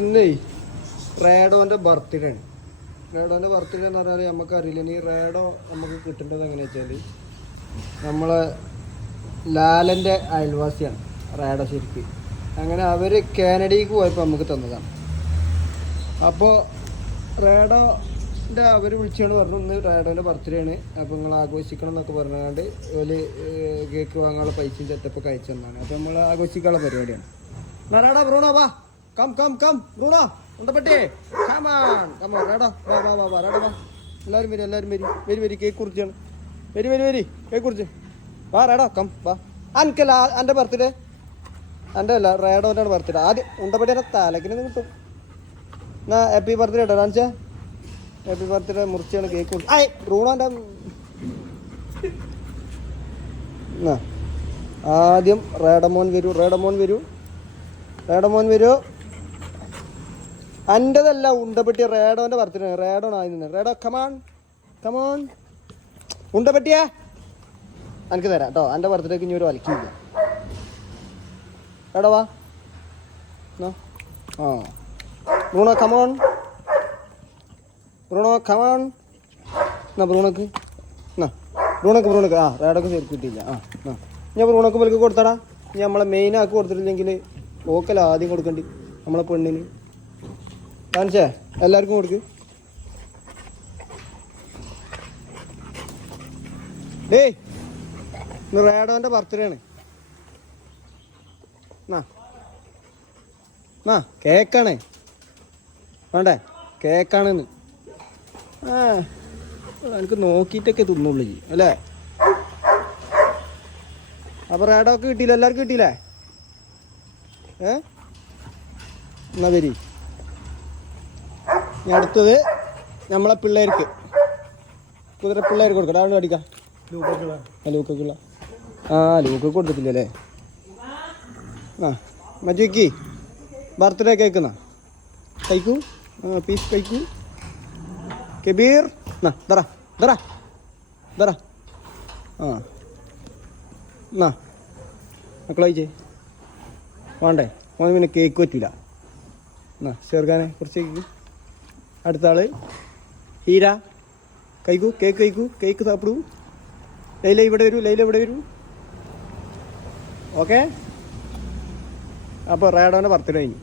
ഇന്നേ റേഡോന്റെ ബർത്ത്ഡേ ആണ്. റേഡോന്റെ ബർത്ത്ഡേ എന്ന് പറഞ്ഞാൽ നമുക്കറിയില്ല. ഇനി റേഡോ നമുക്ക് കിട്ടേണ്ടത് എങ്ങനെയാ വെച്ചാൽ നമ്മളെ ലാലൻ്റെ അയൽവാസിയാണ് റേഡോ ശരിക്ക്. അങ്ങനെ അവർ കാനഡയ്ക്ക് പോയപ്പോൾ നമുക്ക് തന്നതാണ്. അപ്പോൾ റേഡോൻ്റെ അവർ വിളിച്ചാണ് പറഞ്ഞു ഇന്ന് റേഡോൻ്റെ ബർത്ത്ഡേ ആണ്, അപ്പോൾ നിങ്ങൾ ആഘോഷിക്കണം എന്നൊക്കെ പറഞ്ഞുകൊണ്ട് ഒരു കേക്ക് വാങ്ങാനുള്ള പൈസയും സെറ്റപ്പൊക്കെ അയച്ചു തന്നാണ്. അപ്പോൾ നമ്മൾ ആഘോഷിക്കാനുള്ള പരിപാടിയാണ്. റേഡോ ബ്രൂണോ വാ, കം കം കം ബ്രൂണോ ഉണ്ടപ്പെട്ടി കമാൺ കമാൺ റേഡോ വാ വാ വാ വാ റേഡോ വാ. എല്ലാവരും വരി കേക്ക് കുറിച്ചാണ്. വരി കേക്ക് കുറിച്ച് വാ റേഡോ കം വാ. അനക്കല്ല എൻ്റെ ബർത്ത്ഡേ, എൻ്റെ അല്ല റേഡോൻ്റെ ബർത്ത്ഡേ. ആദ്യം ഉണ്ടപ്പെട്ടിയുടെ തലക്കിന് കിട്ടും. എന്നാ ഹാപ്പി ബർത്ത്ഡേ കേട്ടോ കാണിച്ചാ. ഹാപ്പി ബർത്ത്ഡേ മുറിച്ചാണ് കേക്ക് കുറിച്ച്. ആയി ബ്രൂണോൻ്റെ എന്നാ ആദ്യം റേഡമോൻ വരൂ. അൻ്റെതല്ല ഉണ്ടപ്പെട്ടിയ റേഡോൻ്റെ ബർത്ത്ഡേ. റേഡോൺ ആയി നിന്ന് റേഡോ കമോൺ ഉണ്ടപ്പെട്ടിയാ എനിക്ക് തരാം കേട്ടോ. എൻ്റെ ബർത്ത്ഡേക്ക് ഇനി ഒരു വലിക്കില്ല. റേഡോ വാ. ആ ബ്രൂണോ കമോൺ എന്നാ ബ്രൂണോക്ക് ആ റേഡോക്ക് ശരിക്കും കിട്ടിയില്ല. ഞാൻ ബ്രൂണോക്ക് വിലക്ക് കൊടുത്തടാ. ഇനി നമ്മളെ മെയിൻ ആക്കി കൊടുത്തിട്ടില്ലെങ്കിൽ ഓക്കല്ല ആദ്യം കൊടുക്കണ്ടി നമ്മളെ പെണ്ണിന്. കാണിച്ചേ എല്ലാവർക്കും കൊടുക്ക്. ഡേയ് ഇന്ന് റേഡോൻ്റെ ബർത്ത്ഡേ ആണ്. കേക്കാണ് വേണ്ടേ? കേക്കാണെന്ന് എനിക്ക് നോക്കിയിട്ടൊക്കെ തിന്നുള്ളൂ അല്ലേ? അപ്പോൾ റേഡോക്ക് കിട്ടിയില്ല, എല്ലാവർക്കും കിട്ടിയില്ലേ? എന്നാ വരി. ഇനി അടുത്തത് നമ്മളെ പിള്ളേർക്ക് കുതിരപ്പിള്ളേർക്ക് കൊടുക്കട്ടെ. അവിടെ അടിക്കാം ലൂക്കുള്ള. ലൂക്ക് കൊടുത്തിട്ടില്ലല്ലേ? മജുക്ക് ബർത്ത്ഡേ കേക്ക് കഴിക്കൂ. പീസ് കഴിക്കൂ. കബീർ ദറ മക്കൾ കഴിച്ചേ വേണ്ടേ? ഓന് പിന്നെ കേക്ക് പറ്റൂല. ഷെർഖാനെ കുറച്ച് കേക്ക്. അടുത്ത ആള് ഹീര കേക്ക് സാപ്പിടൂ. ലൈല ഇവിടെ വരൂ. ഓക്കെ. അപ്പോൾ റേഡോൻ്റെ ബർത്ത്ഡേ കഴിഞ്ഞു.